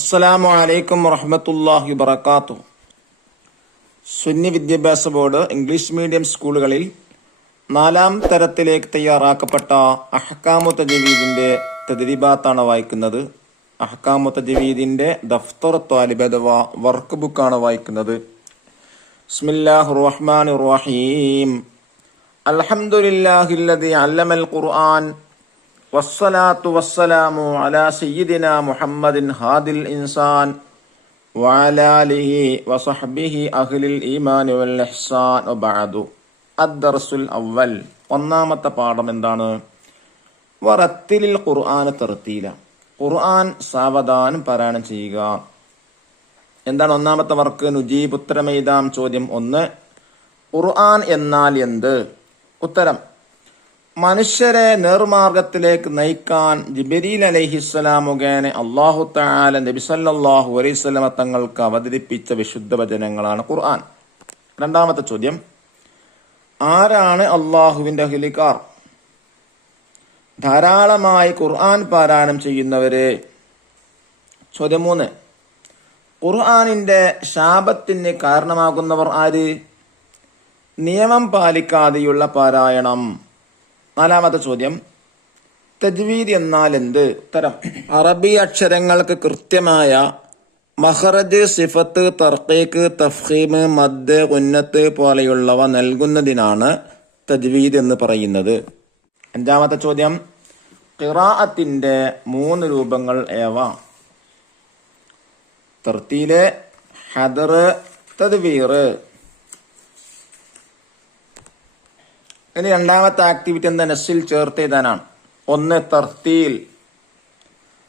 അസ്സലാമു അലൈക്കും വറഹ്മത്തുള്ളാഹി വബറകാതുഹു. സുന്നി വിദ്യാഭ്യാസ ബോർഡ് ഇംഗ്ലീഷ് മീഡിയം സ്കൂളുകളിൽ 4ാം തരത്തിലേക്ക് തയ്യാറാക്കപ്പെട്ട അഹ്കാമു തജ്വീദിന്റെ തദ്രീബാത്താണ് വായിക്കുന്നത്. അഹ്കാമു തജ്വീദിന്റെ ദഫ്തർ ത്വാലിബ് അഥവാ വർക്ക് ബുക്കാണ് വായിക്കുന്നത്. ബിസ്മില്ലാഹിർ റഹ്മാനിർ റഹീം. അൽഹംദുലില്ലാഹില്ലദീ അല്ലമൽ ഖുർആൻ വസ്സലാത്തു വസ്സലാമു അലാ സയ്യിദിനാ മുഹമ്മദിൻ ഹാദിൽ ഇൻസാൻ വഅലാ ആലിഹി വസഹ്ബിഹി അഹ്ലിൽ ഈമാനി വൽ ഇഹ്സാൻ വബഅദു. അദ്ദർസുൽ അവ്വൽ. ഒന്നാമത്തെ പാഠം എന്താണ്? വറത്തിലിൽ ഖുർആന തർത്തീല. ഖുർആൻ സാവധാനം പാരായണം ചെയ്യുക. എന്താണ് ഒന്നാമത്തെ വർക്ക്? നുജീബ്. ഉത്തരമെഴുതാം. ചോദ്യം 1. ഖുർആൻ എന്നാൽ എന്ത്? ഉത്തരം: മനുഷ്യരെ നേർമാർഗത്തിലേക്ക് നയിക്കാൻ ജിബ്രീൽ അലൈഹിസ്സലാം മുഖേന അല്ലാഹു തആല നബി സല്ലല്ലാഹു അലൈഹി വസല്ലമ തങ്ങൾക്ക് അവതരിപ്പിച്ച വിശുദ്ധ വചനങ്ങളാണ് ഖുർആൻ. രണ്ടാമത്തെ ചോദ്യം: ആരാണ് അല്ലാഹുവിന്റെ അഹ്ലിക്കാർ? ധാരാളമായി ഖുർആൻ പാരായണം ചെയ്യുന്നവരെ. ചോദ്യം 3. ഖുർആനിന്റെ ശാപത്തിന് കാരണമാകുന്നവർ ആര്? നിയമം പാലിക്കാതെയുള്ള പാരായണം. നാലാമത്തെ ചോദ്യം: തജ്വീദ് എന്നാൽ എന്ത്? ഉത്തരം: അറബി അക്ഷരങ്ങൾക്ക് കൃത്യമായ മഖ്റജ്, സിഫത്ത്, തർഖീഖ്, തഫ്ഖീം, മദ്, ഗുന്നത്ത് പോലെയുള്ളവ നൽകുന്നതിനാണ് തജ്വീദ് എന്ന് പറയുന്നത്. അഞ്ചാമത്തെ ചോദ്യം: ഖിറാഅത്തിന്റെ 3 രൂപങ്ങൾ ഏവ? തർത്തീല്, ഹദർ, തദ്വീർ. ഇനി രണ്ടാമത്തെ ആക്ടിവിറ്റി എന്താ? നസ്സിൽ ചേർത്ത് എഴുതാനാണ്. 1. തർത്തീൽ,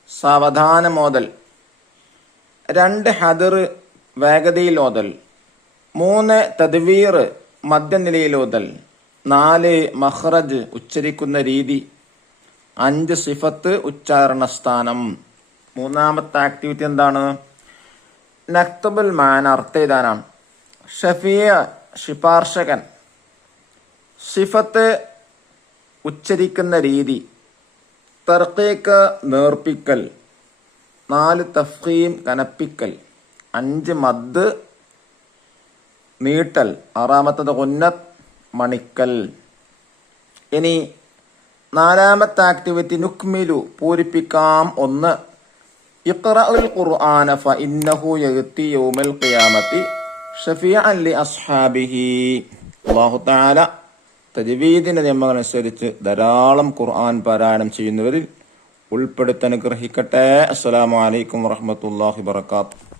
സാവധാനം ഓതൽ. 2. ഹദർ, വേഗതയിൽ ഓതൽ. 3. തദ്വീർ, മധ്യനിലയിൽ ഓതൽ. 4. മഖ്റജ്, ഉച്ചരിക്കുന്ന രീതി. 5. സിഫത്ത്, ഉച്ചാരണ സ്ഥാനം. മൂന്നാമത്തെ ആക്ടിവിറ്റി എന്താണ്? നക്തബുൽ മാന, അർത്ഥം എഴുതാനാണ്. ഷഫീഅ, ശുപാർശകൻ. സിഫത്ത്, ഉച്ചരിക്കുന്ന രീതി. തർഖീഖ്, നേർപ്പിക്കൽ. 4. തഫ്ഖീം, കനപ്പിക്കൽ. 5. മദ്, നീട്ടൽ. 6. ഗുന്നത്ത്, മണിക്കൽ. ഇനി 4ാമത്തെ ആക്ടിവിറ്റി നുക്മിലു, പൂരിപ്പിക്കാം. 1. ഇഖ്റഉൽ ഖുർആന ഫഇന്നഹു യഅതി യൗമൽ ഖിയാമത്തി ഷഫീഅൻ ലി അസ്ഹാബിഹി. അല്ലാഹു തആല തജ്വീദിന്റെ നിയമങ്ങളനുസരിച്ച് ധാരാളം ഖുർആൻ പാരായണം ചെയ്യുന്നവരിൽ ഉൾപ്പെടുത്താൻ അനുഗ്രഹിക്കട്ടെ. അസ്സലാമു അലൈക്കും വറഹ്മത്തുള്ളാഹി വബറകാതുഹു.